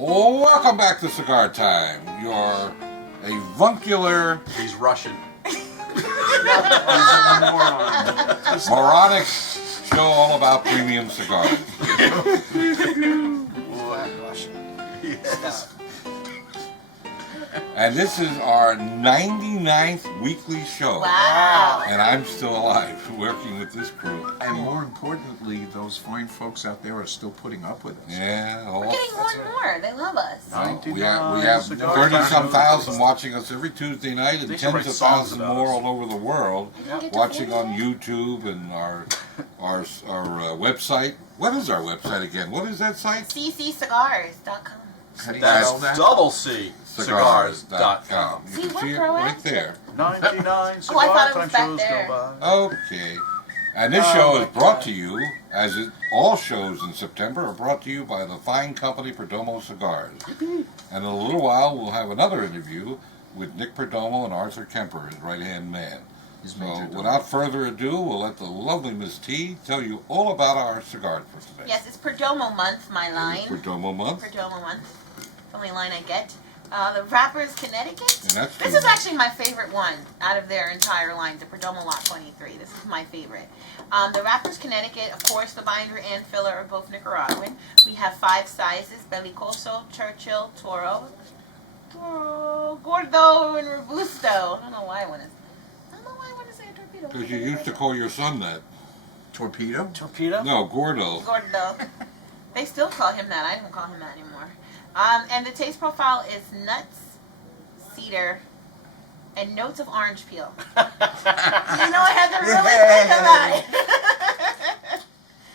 Oh, welcome back to Cigar Time. Your avuncular, He's Russian. moronic show all about premium cigars. Yes. And this is our 99th weekly show. Wow. And I'm still alive, working with this crew. And more importantly, those fine folks out there are still putting up with us. Yeah, We're getting more and more. They love us. we have Cigar 30-some Time. thousand watching us every Tuesday night, and They should tens write of songs thousands about more us. all over the world I didn't get to watching finish on it. YouTube and our website. What is our website again? What is that site? cccigars.com. How do you That's spell that? double C. Cigars.com. You See, can we're see it right proactive. there. 99 Oh, I cigar thought it time was back shows there. go by. Okay. And this show is brought to you, as all shows in September are brought to you by the fine company Perdomo Cigars. And in a little while, we'll have another interview with Nick Perdomo and Arthur Kemper, his right-hand man. His So, major dog. without further ado, we'll let the lovely Miss T tell you all about our cigars for today. Yes, it's Perdomo month, my line. Perdomo month. Perdomo month. It's the only line I get. The wrapper's Connecticut. And that's This true. is actually my favorite one out of their entire line, the Perdomo Lot 23. This is my favorite. The wrapper's Connecticut. Of course, the binder and filler are both Nicaraguan. We have 5 sizes: Bellicoso, Churchill, Toro, Gordo, and Robusto. I don't know why I want to say a torpedo. Because you used to call your son that. Torpedo? Torpedo? No, Gordo. Gordo. They still call him that. I don't call him that anymore. And the taste profile is nuts, cedar, and notes of orange peel. You know, I had to really think about it.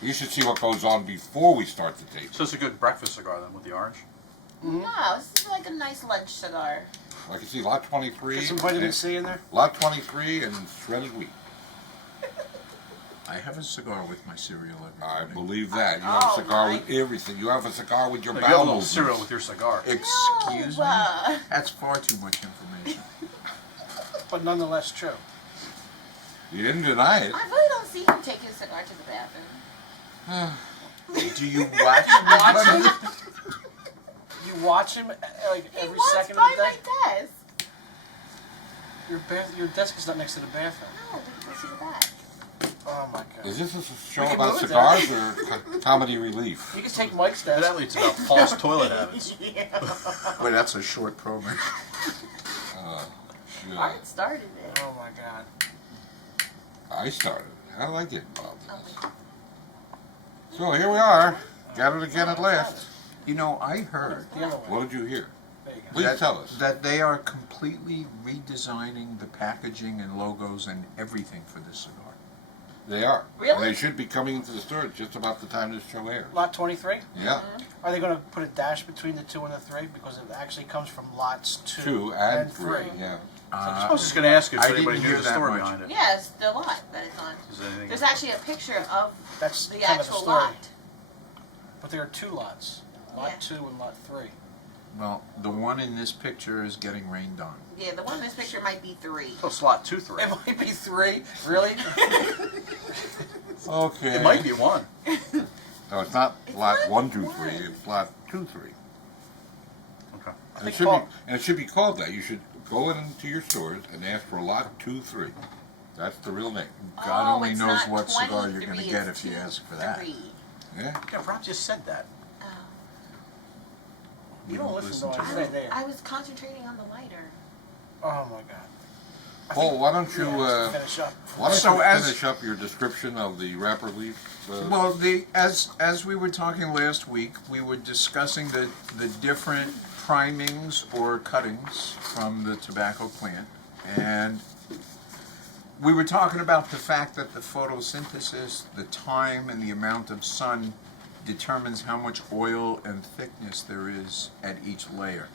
You should see what goes on before we start the taste. So it's a good breakfast cigar then with the orange. No, this is like a nice lunch cigar. I can see lot 23. Get some vitamin C in there? Lot 23 and shredded wheat. I have a cigar with my cereal every I morning. believe that. You have a Oh, cigar my. with everything. You have a cigar with your You have a bowel little movements. cereal with your cigar. Excuse me? No, That's far too much information. But nonetheless true. You didn't deny it. I really don't see him take his cigar to the bathroom. Do you watch Watch me? him? You watch him like He every walks second by of the my day? desk. Your desk is not next to the bathroom. No, we can go see the back. Oh my god. Is this a show We can about move it cigars or comedy relief? You can take Mike's desk. Evidently it's about false toilet habits. Yeah. Wait, that's a short program. Yeah, Art started it. Oh my god. I started. How did I get involved in Oh, this? So here we are. Got it again at last. You know, I heard The other way. What did you hear? There you go. Please tell us. that they are completely redesigning the packaging and logos and everything for this cigar. They are. Really? And they should be coming into the store just about the time this show airs. Lot 23? Yeah. Are they going to put a dash between the 2 and the 3? Because it actually comes from lots 2, 2 and 3. Yeah. I was just going to ask if I anybody didn't knew hear the that story much. behind it. Yeah, it's the lot that it's on. Is there anything There's actually a picture of That's the kind of the actual story. lot. But there are 2 lots. Lot Yeah. 2 and Lot 3. Well, the one in this picture is getting rained on. Yeah, the one in this picture might be 3. So slot 2, 3. It might be 3. Really? Okay. It might be 1. No, it's not It's lot not 1, 2, 3. one. It's lot 2, 3. Okay. And it, think should be, Paul- and it should be called that. You should go into your stores and ask for lot 2, 3. That's the real name. God Oh, only it's knows not what cigar you're 23, going to get it's if you ask for that. 3. Yeah. Yeah, Rob just said that. Oh. You don't listen to what I say there. I was concentrating on the lighter. Oh my god. Paul, why don't you Finish up. why don't So you as- finish up your description of the wrapper leaf? Well, as we were talking last week, we were discussing the different primings or cuttings from the tobacco plant, and we were talking about the fact that the photosynthesis, the time, and the amount of sun determines how much oil and thickness there is at each layer.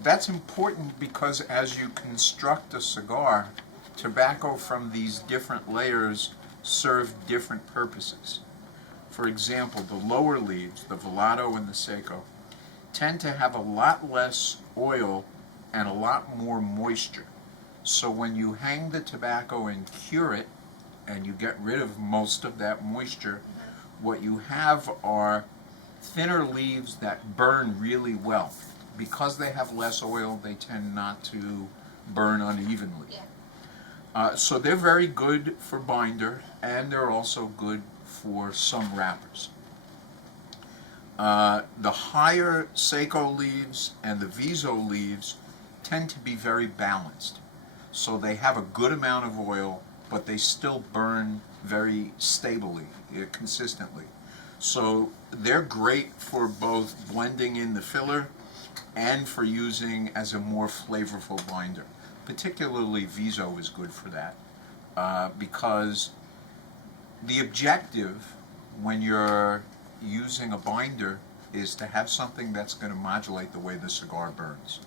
That's important because as you construct a cigar, tobacco from these different layers serve different purposes. For example, the lower leaves, the Velado and the Seco, tend to have a lot less oil and a lot more moisture. So when you hang the tobacco and cure it, and you get rid of most of that moisture, what you have are thinner leaves that burn really well. Because they have less oil, they tend not to burn unevenly. Yeah. So they're very good for binder, and they're also good for some wrappers. The higher Seco leaves and the Viso leaves tend to be very balanced. So they have a good amount of oil, but they still burn very stably, consistently. So they're great for both blending in the filler and for using as a more flavorful binder. Particularly Viso is good for that, because the objective when you're using a binder is to have something that's going to modulate the way the cigar burns.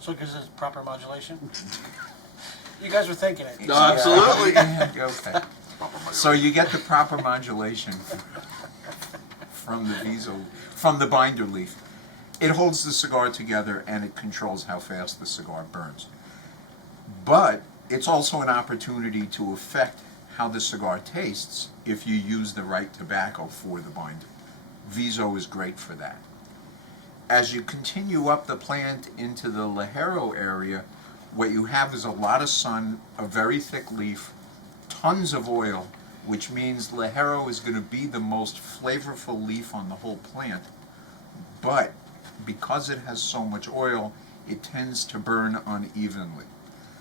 So it gives it proper modulation? You guys were thinking it. No, absolutely. Yeah, okay. So you get the proper modulation from the Viso, from the binder leaf. It holds the cigar together and it controls how fast the cigar burns. But it's also an opportunity to affect how the cigar tastes if you use the right tobacco for the binder. Viso is great for that. As you continue up the plant into the Ligero area, what you have is a lot of sun, a very thick leaf, tons of oil, which means Ligero is going to be the most flavorful leaf on the whole plant. But because it has so much oil, it tends to burn unevenly.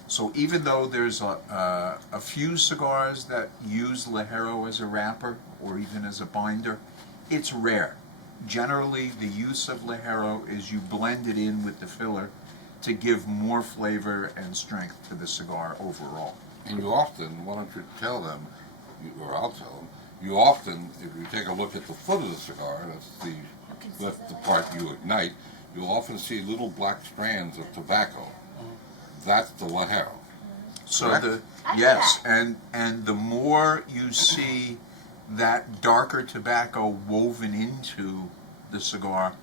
So even though there's a few cigars that use Ligero as a wrapper or even as a binder, it's rare. Generally, the use of Ligero is you blend it in with the filler to give more flavor and strength to the cigar overall. And you often, why don't you tell them, or I'll tell them, you often, if you take a look at the foot of the cigar, that's the part you ignite, you'll often see little black strands of tobacco. That's the Ligero. So Correct? yes, and the more you see that darker tobacco woven into the cigar,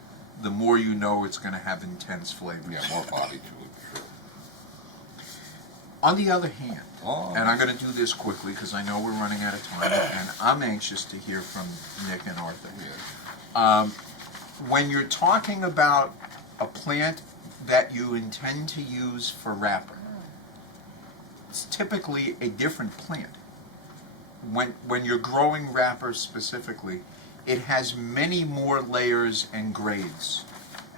the more you know it's going to have intense flavors. Yeah, more body to it, sure. On the other hand, Oh. and I'm going to do this quickly because I know we're running out of time, and I'm anxious to hear from Nick and Arthur. Yeah. When you're talking about a plant that you intend to use for wrapper, it's typically a different plant. When you're growing wrapper specifically, it has many more layers and grades.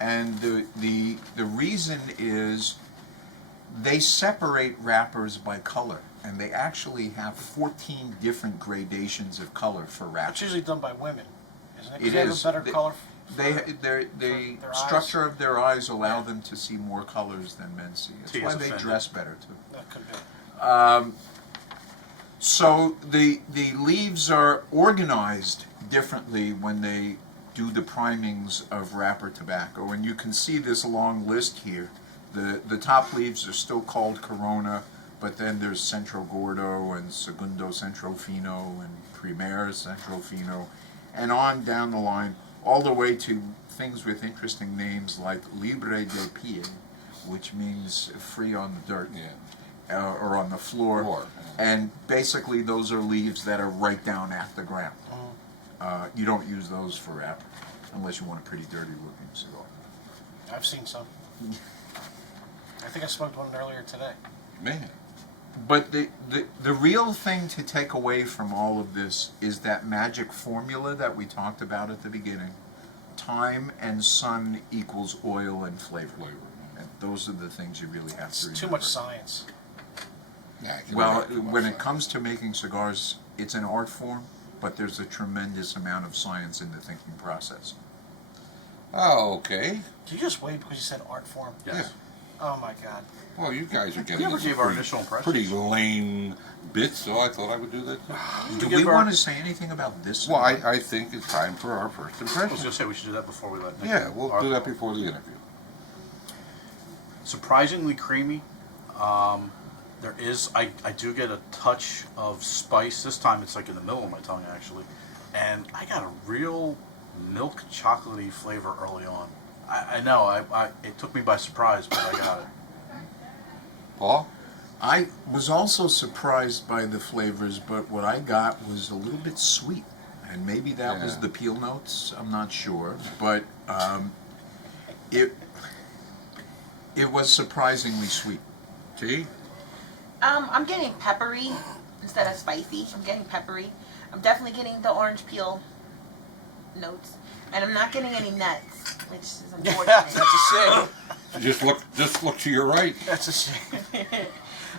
And the reason is they separate wrappers by color, and they actually have 14 different gradations of color for It's wrappers. usually done by women, isn't it? 'Cause It they have is. a better color. The their eyes. structure of their eyes allow them to see more colors than men see. That's Tea why is they offended. dress better too. That could be. So the leaves are organized differently when they do the primings of wrapper tobacco, and you can see this long list here. The top leaves are still called Corona, but then there's Centro Gordo and Segundo Centro Fino and Primer Centro Fino, and on down the line, all the way to things with interesting names like Libre de Pie, which means free on the dirt. Yeah. Or on the floor, Floor, and basically those are leaves that are right down at the ground. You don't use those for wrapper unless you want a pretty dirty looking cigar. I've seen some. I think I smoked one earlier today. Man. But the real thing to take away from all of this is that magic formula that we talked about at the beginning. Time and sun equals oil and flavor. And those are the things you really have It's to remember. too much science. Yeah, it can Well, be too much when it fun. comes to making cigars, it's an art form, but there's a tremendous amount of science in the thinking process. Oh, okay. Did you just wait because you said art form? Yes. Oh my god. Well, you guys are getting never into gave our pretty- initial impressions. pretty lame bits, so I thought I would do that too. Do give we our- want to say anything about this? Well, I think it's time for our first I was impression. going to say we should do that before we let Nick Yeah, we'll do Arthur that go. before the interview. Surprisingly creamy. There is, I do get a touch of spice. This time it's like in the middle of my tongue actually. And I got a real milk chocolatey flavor early on. I know, it took me by surprise, but I got it. Paul? I was also surprised by the flavors, but what I got was a little bit sweet. and maybe that was Yeah. the peel notes, I'm not sure, but it was surprisingly sweet. See? I'm getting peppery instead of spicy. I'm getting peppery. I'm definitely getting the orange peel notes, and I'm not getting any nuts, which is unfortunate. That's a shame. Just look to your right. That's a shame.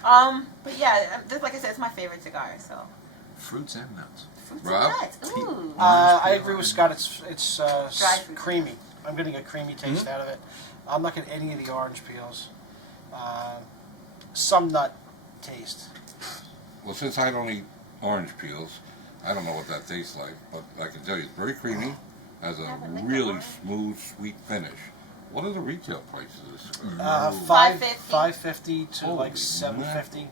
But yeah, just like I said, it's my favorite cigar. So Fruits and nuts. fruits Rob? and nuts. Ooh. I agree with Scott. It's Dry fruit. creamy. I'm getting a creamy taste out of it. I'm not getting any of the orange peels. Some nut taste. Well, since I don't eat orange peels, I don't know what that tastes like, but I can tell you it's very creamy, has a Haven't licked really orange. smooth, sweet finish. What are the retail prices of this cigar? $5.50 to Holy like $7.50.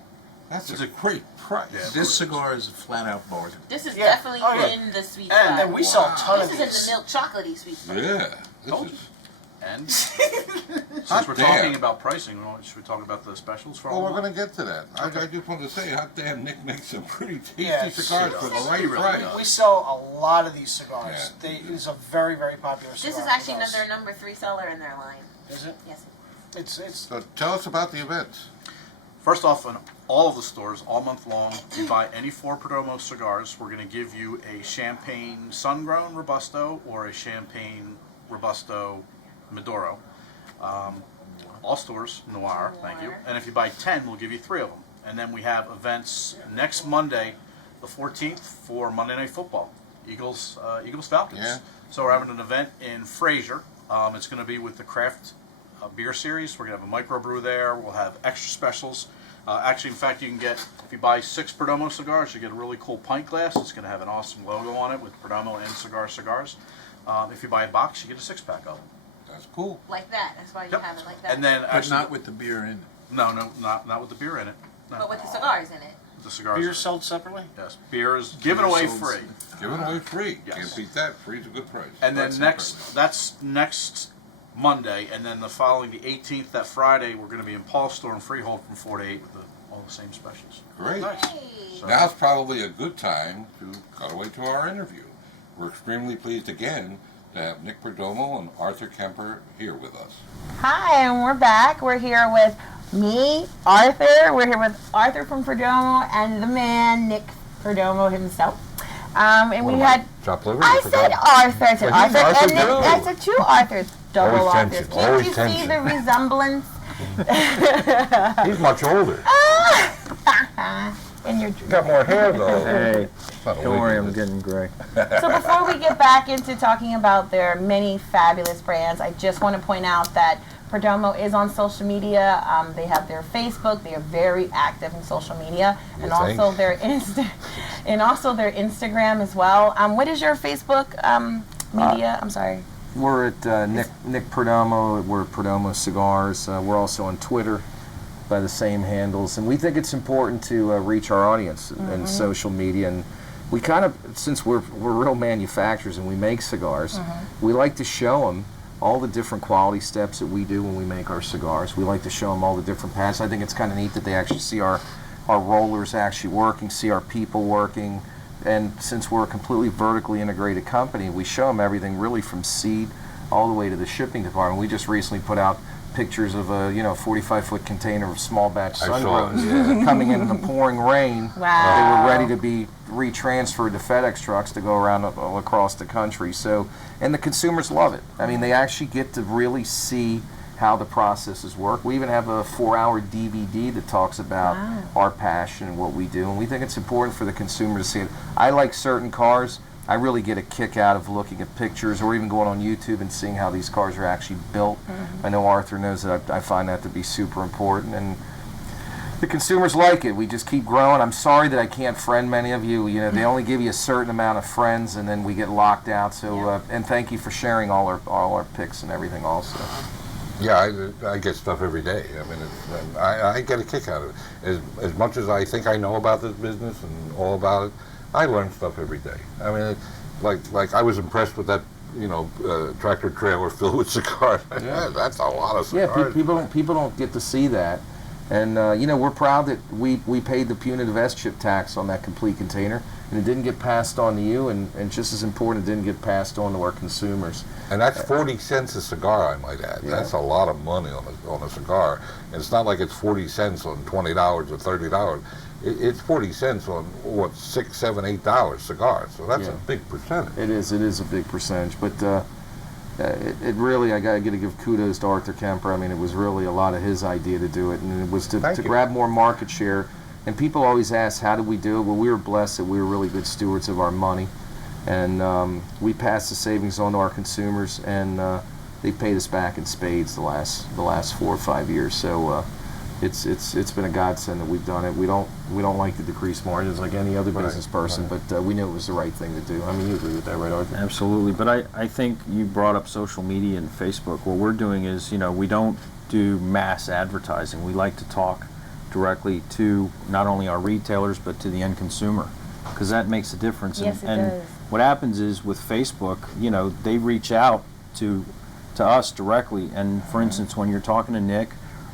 That's a great price. Yeah. This cigar is a flat-out bargain. This is Yeah. definitely Oh, yeah. in the sweet And spot. then we sell a Wow. ton This of is in these. the milk chocolatey sweet spot. Yeah. Told This is, And Hot since we're damn. talking about pricing, should we talk about the specials for well, all we're of going to get to that. I just wanted to say, hot damn, Nick makes some pretty tasty Yeah, cigars he for the does. right He really price. does. We sell a lot of these cigars. Yeah. It is a very, very popular cigar. This is actually with us. their number 3 seller in their line. Is it? Yes. It's So tell us about the events. First off, in all of the stores, all month long, you buy any 4 Perdomo cigars, we're going to give you a Champagne Sun-Grown Robusto or a Champagne Robusto Maduro. All stores, Noir, thank you. Noir. And if you buy 10, we'll give you 3 of them. And then we have events next Monday, the 14th, for Monday Night Football. Eagles Falcons. Yeah. So we're having an event in Fraser. It's going to be with the craft beer series. We're going to have a microbrew there. We'll have extra specials. Actually, in fact, you can get, if you buy 6 Perdomo cigars, you get a really cool pint glass. It's going to have an awesome logo on it with Perdomo and cigars. If you buy a box, you get a 6-pack of them. That's cool. Like that. That's why you Yep. have it like that. And then But actually, not with the beer in it. no, not with the beer in it. No. but with the cigars in it. The cigars. beer are- sold separately. Yes, beer is given away sold- free. Give it away free. Yes. Can't beat that. Free's a good price. And then That's that's next Monday, and then the following, the 18th, that Friday, we're going to be in Paul's store in Freehold from 4 to 8 with all the same specials. Great. Nice. Hey. So- Now's probably a good time to cut away to our interview. We're extremely pleased again to have Nick Perdomo and Arthur Kemper here with us. Hi, and we're back. We're here with me, Arthur. We're here with Arthur from Perdomo and the man, Nick Perdomo himself. And we had. Chopped liver? I said Arthur. I said Well, he's Arthur, Arthur and Nick. too. I said 2 Arthurs. Double Always Arthurs. tension, Can't always you see tension. the resemblance? He's much older. In your Got more hair though. Hey, Not a don't worry, wig, I'm is it? getting gray. So before we get back into talking about their many fabulous brands, I just want to point out that Perdomo is on social media. They have their Facebook. They are very active in social media, and You think? also their their Instagram as well. What is your Facebook media? I'm sorry. We're at Nick Perdomo. We're at Perdomo Cigars. We're also on Twitter by the same handles, and we think it's important to reach our audience in social media. And we kind of, since we're real manufacturers and we make cigars, we like to show them all the different quality steps that we do when we make our cigars. We like to show them all the different paths. I think it's kind of neat that they actually see our rollers actually working, see our people working. And since we're a completely vertically integrated company, we show them everything really from seed all the way to the shipping department. We just recently put out pictures of a 45-foot container of small batch I saw it, sun-growns yeah. coming in the pouring rain. Wow. They were ready to be retransferred to FedEx trucks to go around all across the country. So, and the consumers love it. I mean, they actually get to really see how the processes work. We even have a 4-hour DVD that talks about our passion and what we do, and we think it's important for the consumer to see it. I like certain cars. I really get a kick out of looking at pictures or even going on YouTube and seeing how these cars are actually built. I know Arthur knows that I find that to be super important, and the consumers like it. We just keep growing. I'm sorry that I can't friend many of you. You know, they only give you a certain amount of friends, and then we get locked out. So, and thank you for sharing all our pics and everything also. Yeah, I get stuff every day. I mean, I get a kick out of it. As much as I think I know about this business and all about it, I learn stuff every day. I mean, like I was impressed with that, tractor trailer filled with cigars. Yeah. That's a lot of Yeah, cigars. people don't get to see that, and we're proud that we paid the punitive S-chip tax on that complete container. and it didn't get passed on to you, and just as important, it didn't get passed on to our consumers. And that's 40 cents a cigar, I might add. Yeah. That's a lot of money on a cigar. And it's not like it's 40 cents on $20 or $30. It's 40 cents on what, $6, $7, $8 cigars. So that's Yeah. a big percentage. It is a big percentage, but it really, I got to give kudos to Arthur Kemper. I mean, it was really a lot of his idea to do it, and it was to Thank you. grab more market share. And people always ask, how did we do it? Well, we were blessed that we were really good stewards of our money, and we passed the savings on to our consumers, and they paid us back in spades the last 4 or 5 years. So it's been a godsend that we've done it. We don't like to decrease margins like any other business person, but we knew it was the right thing to do. I mean, you agree with that, right, Arthur? Absolutely, but I think you brought up social media and Facebook. What we're doing is, we don't do mass advertising. We like to talk directly to not only our retailers but to the end consumer, because that makes a difference. Yes, it and does. What happens is with Facebook, they reach out to us directly. And for instance, when you're talking to Nick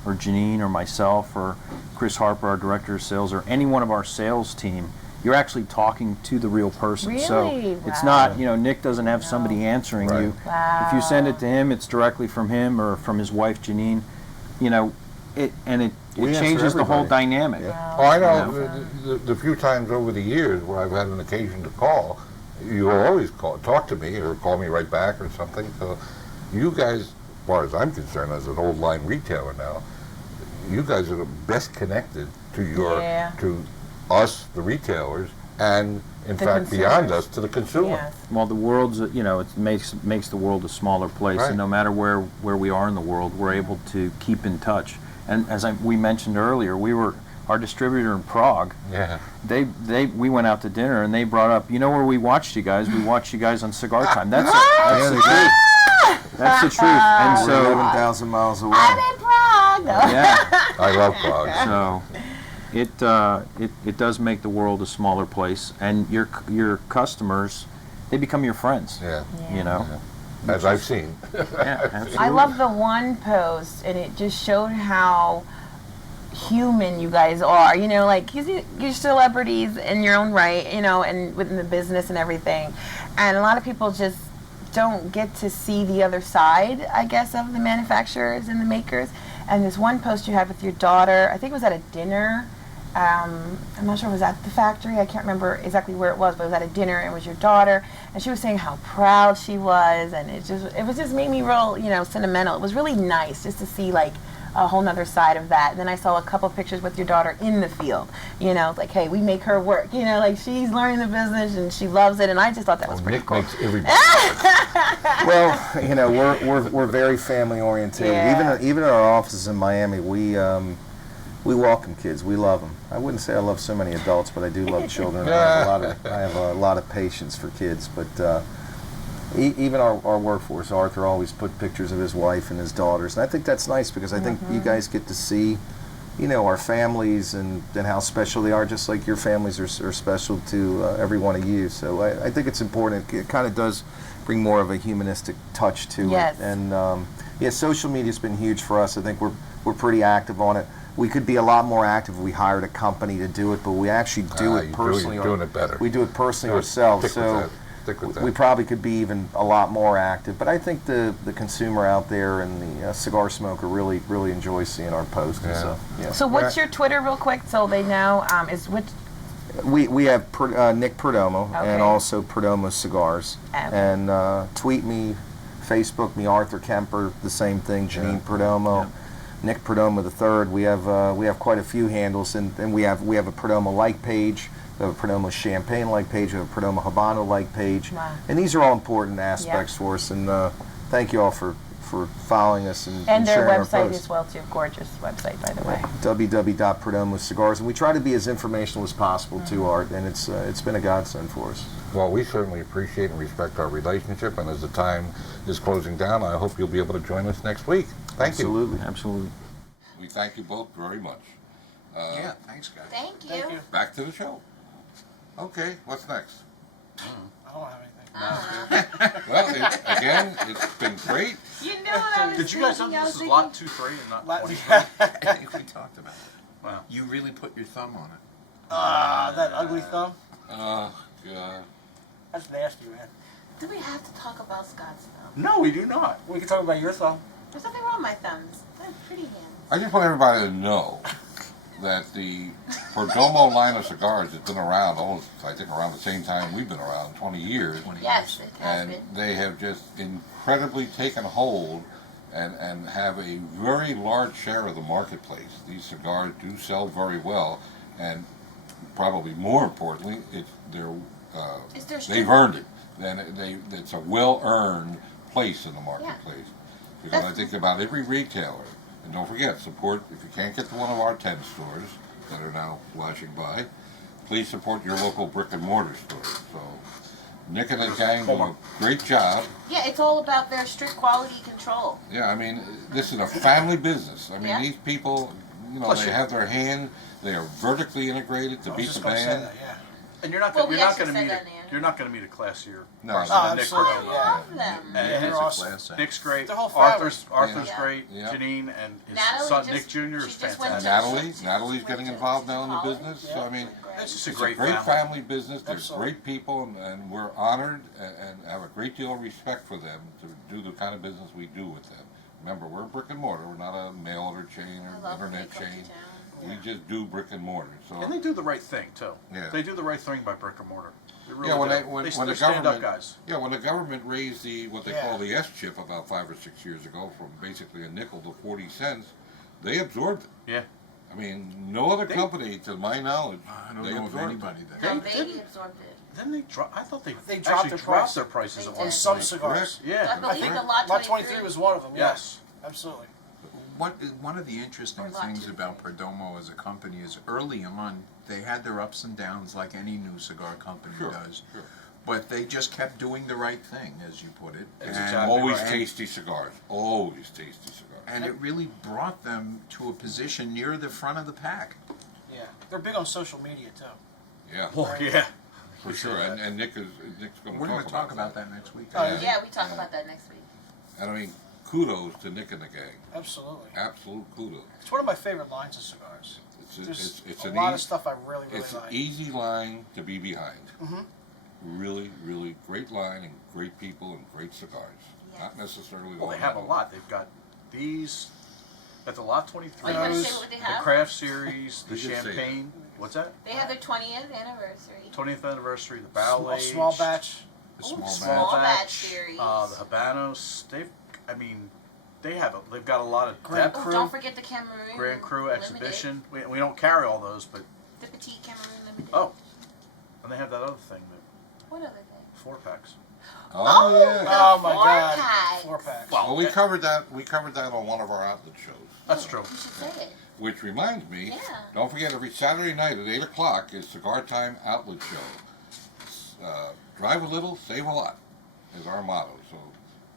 or Janine or myself or Chris Harper, our director of sales, or any one of our sales team, you're actually talking to the real person. So Really? it's Wow. not, Nick doesn't have somebody answering Right. you. Wow. If you send it to him, it's directly from him or from his wife Janine. It We answer changes the whole everybody. dynamic. Yeah. Oh, I know. The few times over the years where I've had an occasion to call, you will always talk to me or call me right back or something. So you guys, as far as I'm concerned, as an old line retailer now, you guys are the best connected to Yeah. to us, the retailers, and in The fact beyond consumers. us to the consumer. Yes. Well, the world's, it makes the world a smaller place, Right. and no matter where we are in the world, we're able to keep in touch. And as we mentioned earlier, our distributor in Prague. Yeah. We went out to dinner and they brought up, where we watched you guys? We watched you guys on Cigar Time. That's the truth. That's the truth. And We're so 11,000 miles away. I'm in Prague. yeah. I love Prague. So it does make the world a smaller place, and your customers, they become your friends. Yeah. As I've seen. Yeah, absolutely. I love the one post, and it just showed how human you guys are. Like you're celebrities in your own right, and within the business and everything. And a lot of people just don't get to see the other side, I guess, of the manufacturers and the makers. And this one post you had with your daughter, I think it was at a dinner. I'm not sure if it was at the factory. I can't remember exactly where it was, but it was at a dinner, and it was your daughter, and she was saying how proud she was, and it just made me real, sentimental. It was really nice just to see like a whole nother side of that. And then I saw a couple of pictures with your daughter in the field, like, hey, we make her work, like she's learning the business and she loves it, and I just thought that was pretty Nick cool. makes everybody. Well, we're very family oriented. Yeah. Even in our offices in Miami, we welcome kids. We love them. I wouldn't say I love so many adults, but I do love children. I have a lot of patience for kids. But even our workforce, Arthur always put pictures of his wife and his daughters, and I think that's nice because I think you guys get to see, our families and how special they are, just like your families are special to every one of you. So I think it's important. It kind of does bring more of a humanistic touch to Yes. it. And social media's been huge for us. I think we're pretty active on it. We could be a lot more active if we hired a company to do it, but we actually do it personally. You're doing it better. We do it personally ourselves, Stick with that. we probably could be even a lot more active. But I think the consumer out there and the cigar smoker really enjoys seeing our posts and Yeah. stuff. Yeah. So what's your Twitter, real quick, so they know? We have Nick Perdomo Okay. and also Perdomo Cigars. Okay. And tweet me, Facebook me, Arthur Kemper, the same thing, Janine Perdomo. Nick Perdomo III. We have quite a few handles, and we have a Perdomo like page, we have a Perdomo Champagne like page, we have a Perdomo Habano like page, Wow. and these are all important aspects for us. And thank you all for following us and And their sharing our website posts. as well, too. Gorgeous website, by the way. www.perdomocigars, and we try to be as informational as possible too, Art, and it's been a godsend for us. Well, we certainly appreciate and respect our relationship, and as the time is closing down, I hope you'll be able to join us next week. Thank you. Absolutely. We thank you both very much. Yeah, thanks, guys. Thank Thank you. Back to the show. Okay, what's next? I don't have anything. Well, again, it's been great. You know what I was Did you guys know thinking? this is lot 2-3 and not Lot- 23? I think we talked about it. Wow. You really put your thumb on it. That ugly thumb. That's nasty, man. Do we have to talk about Scott's thumb? No, we do not. We can talk about your thumb. There's nothing wrong with my thumbs. I have pretty hands. I just want everybody to know that the Perdomo line of cigars has been around almost, I think, around the same time we've been around, 20 years. Yes, it has And been. they have just incredibly taken hold and have a very large share of the marketplace. These cigars do sell very well, and probably more importantly, It's their they've strength. earned it. It's a well-earned place in the marketplace. Because I think about every retailer, and don't forget, support, if you can't get to one of our 10 stores that are now flashing by, please support your local brick and mortar stores. So Nick and the gang do a great job. Yeah, it's all about their strict quality control. Yeah, I mean, this is a family business. I mean, Yeah. these people, Plus they you- have their hand, they are vertically integrated to I was beat just the going to say band. that, yeah. And you're not Well, gonna, we you're not actually gonna said meet that, a, Nan. you're not gonna meet a classier No. person Oh, than Nick absolutely. I Perdomo. love them. And Yeah, they're Arthur's, awesome. Nick's great. The whole family. Arthur's Yeah. great. Yeah. Janine and his Natalie son just- Nick Jr. is she just went fantastic. to- Natalie's getting involved now in the college. business. Yeah. So I mean, It's just it's a great, family business. They're Absolutely. great people, and we're honored and have a great deal of respect for them to do the kind of business we do with them. Remember, we're brick and mortar. We're not a mail order chain I or love when they internet come to chain. town. We just do brick and mortar. So And they do the right thing too. Yeah. They do the right thing by brick and mortar. They really yeah, when do. they when they're the stand-up government guys. yeah when the government raised the what they Yeah. call the S chip about 5 or 6 years ago from basically a nickel to 40 cents, they absorbed it. Yeah. I mean, no other They- company, to my knowledge, I don't they know of absorbed anybody it. that. No, They they didn't. absorbed it. Then they dropped. I thought they dropped actually their dropped price. their prices They at did. one Some point. cigars. I Yeah. believe think the Lot Lot 23 23 was one of them, yeah. Yes. Absolutely. One of the interesting Or lot things two. about Perdomo as a company is early on they had their ups and downs like any new cigar company Sure, does. sure. But they just kept doing the right thing, as you put it. That's And- exactly Always right. tasty cigars. Always tasty cigars. And it really brought them to a position near the front of the pack. Yeah. They're big on social media, too. Yeah, Oh yeah. for sure. And Nick's going We're to going to talk about that next week. Oh, Yeah. Yeah, we talk about that next week. And I mean, kudos to Nick and the gang. Absolutely. Absolute kudos. It's one of my favorite lines of cigars. It's There's a an lot of easy, stuff I really it's an like. easy line to be behind. Mhm. Really, really great line and great people and great cigars. Yeah. Not necessarily Well, all they have a metal. lot. They've got these at the Lot 23. Are you going to Those- say what they The have? craft series, the You did say that. champagne. What's that? They have their 20th anniversary. 20th anniversary, the barrel A aged, small batch. The Ooh, small small batch. batch series. the habanos. They've got a lot of Grand depth. Oh, don't forget the Cameroon Grand Cru Limited. exhibition. We don't carry all those, but The Petite Cameroon Limited. oh, and they have that other thing, the What other thing? 4-packs. Oh, yeah. Oh my four god. packs. 4-pack. Well, Well, we covered that on one of our outlet shows. That's true. You should say it. Which reminds me, Yeah. don't forget every Saturday night at 8 o'clock is Cigar Time Outlet Show. Drive a little, save a lot is our motto. So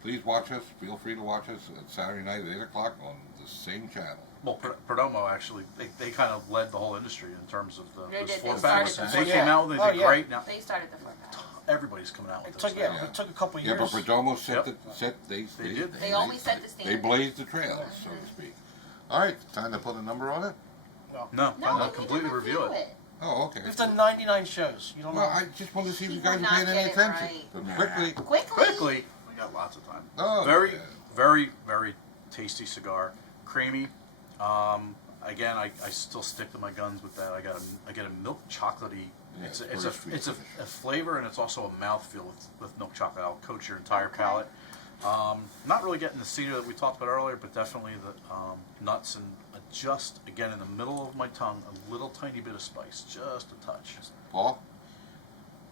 please watch us. Feel free to watch us at Saturday night at 8 o'clock on the same channel. Well, Perdomo actually, they kind of led the whole industry in terms of They those did. They 4-packs. started They the came 4-pack. out, they Oh, did yeah. great. Now They started the 4-pack. everybody's coming out with It those took, yeah, now. it took a couple Yeah, years. but Perdomo set Yep. they did. They always set the They standard. blazed the trail, so to speak. All right, time to put a number on it. No, No, I'll we completely didn't review it. Oh, okay. We've done 99 shows. You don't Well, know. I just wanted to see if you He guys will are paying not any get it attention. right. But quickly, Quickly, we got lots of time. Oh, very, yeah. very, very tasty cigar. Creamy. Again, I still stick to my guns with that. I get a milk chocolatey. Yeah, it's it's a very sweet it's a finish. flavor, and it's also a mouthfeel with milk chocolate. I'll coat your entire Okay. palate. Not really getting the cedar that we talked about earlier, but definitely the nuts and just again in the middle of my tongue a little tiny bit of spice, just a touch. Paul?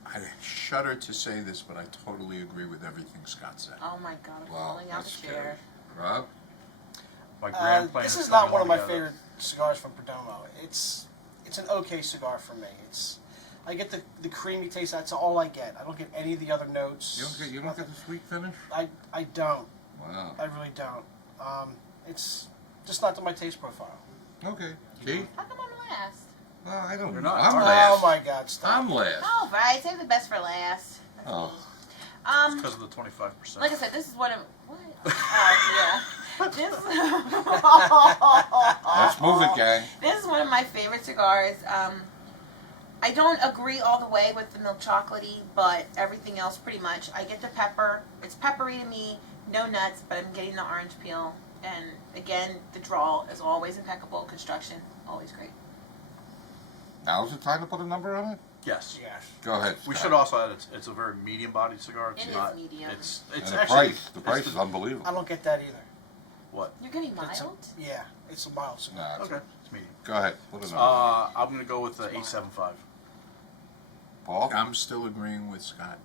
I shudder to say this, but I totally agree with everything Scott said. Oh my god, I'm Wow, falling out that's the chair. Rob? My grand plan This is coming not one of my altogether. favorite cigars from Perdomo. It's an okay cigar for me. I get the creamy taste. That's all I get. I don't get any of the other notes. You don't get the sweet finish? I don't. Wow. I really don't. It's just not to my taste profile. Okay. Keith? How come I'm last? Well, I don't You're know. not. I'm Oh, last. Oh my God! Stop. I'm last. All right, save the best for last. That's Oh. me. Because of the 25%. Like I said, this is what I'm. What? Yeah. This. Let's move it, gang. This is one of my favorite cigars. I don't agree all the way with the milk chocolatey, but everything else pretty much. I get the pepper. It's peppery to me. No nuts, but I'm getting the orange peel. And again, the draw is always impeccable. Construction, always great. Now's the time to put a number on it? Yes. Yes. Go ahead. We Scott. should also add it's a very medium-bodied cigar. It's It is not. medium. It's And the actually price is unbelievable. I don't get that either. what? You're getting It's a- mild? yeah, it's a mild cigar. Nah, it's- Okay, it's medium. Go ahead. Put a number. I'm gonna go with the 875. Paul? I'm still agreeing with Scott.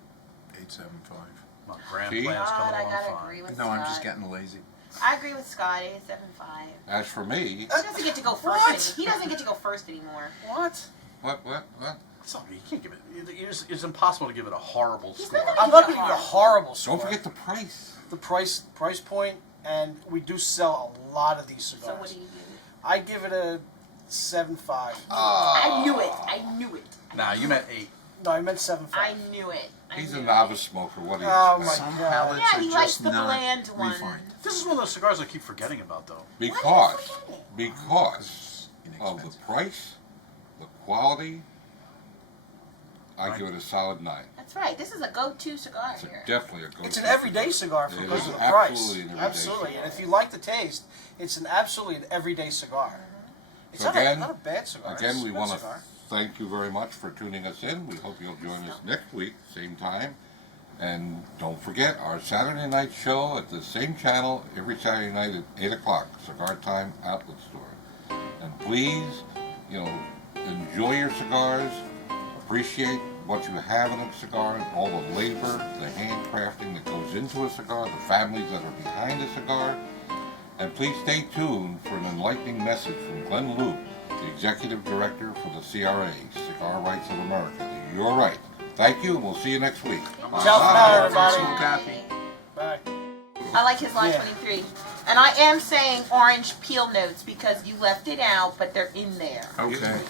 875. My grand See? plan's God, coming I along gotta fine. agree with No, Scott. I'm just getting lazy. I agree with Scott. 875. As for me, He doesn't get to go first. What? He doesn't get to go first anymore. What? what? It's not, you can't give it. It's impossible to give it a horrible He's score. not gonna I'm not going to give you a horrible score. Don't forget the price. the price point, and we do sell a lot of these cigars. So what do you do? I give it a 7.5. I knew it. I knew it. Nah, you meant 8. No, I meant 7.5. I knew it. He's knew a it. novice smoker. What do you Oh, expect? my Some God. palates Yeah, are he likes just the not bland one. refined. This is one of those cigars I keep forgetting about, though. Because Why did you forget it? because of the Inexpensive. price, the quality, I Right. give it a solid 9. That's right. This is a go-to cigar It's here. definitely a go-to. It's an everyday cigar It because is of the price. absolutely an everyday Absolutely. cigar. And if you like the taste, it's absolutely an everyday cigar. It's So not, again- not a bad cigar. Again, it's we a good want to cigar. thank you very much for tuning us in. We hope you'll join us next week, same time. And don't forget our Saturday night show at the same channel every Saturday night at 8 o'clock, Cigar Time Outlet Store. And please, enjoy your cigars, appreciate what you have in a cigar, all the labor, the handcrafting that goes into a cigar, the families that are behind a cigar. And please stay tuned for an enlightening message from Glenn Luke, the Executive Director for the CRA, Cigar Rights of America. You're right. Thank you, and we'll see you next week. Ciao for now, everybody. Smoke happy. Bye. I like his line Yeah. 23. And I am saying orange peel notes because you left it out, but they're in there. Okay.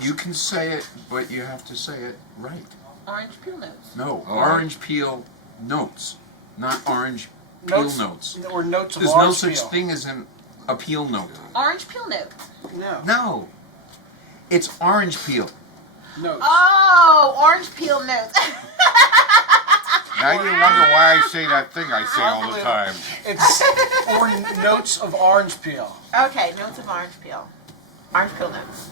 You can say it, but you have to say it right. Orange peel notes. No, All right. orange peel notes, not orange peel notes. Or notes of There's no orange such peel. thing as an appeal note. Orange peel notes. No. No. It's orange peel. Notes. Oh, orange peel notes. Now you wonder why I say that thing I say all the time. It's or notes of orange peel. Okay, notes of orange peel. Orange peel notes.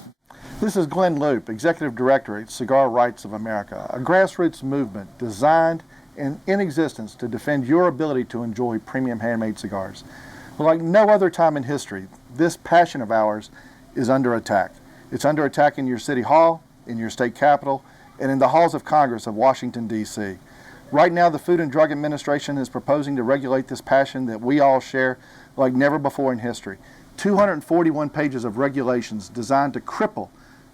This is Glenn Loop, Executive Director at Cigar Rights of America, a grassroots movement designed and in existence to defend your ability to enjoy premium handmade cigars. Like no other time in history, this passion of ours is under attack. It's under attack in your city hall, in your state capitol, and in the halls of Congress of Washington, D.C. Right now, the Food and Drug Administration is proposing to regulate this passion that we all share like never before in history. 241 pages of regulations designed to cripple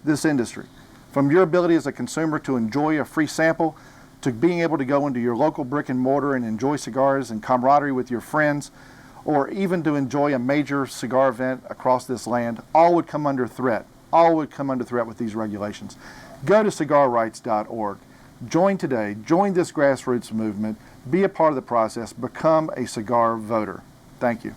this industry. From your ability as a consumer to enjoy a free sample, to being able to go into your local brick and mortar and enjoy cigars and camaraderie with your friends, or even to enjoy a major cigar event across this land, all would come under threat. All would come under threat with these regulations. Go to cigarrights.org. Join today. Join this grassroots movement. Be a part of the process. Become a cigar voter. Thank you.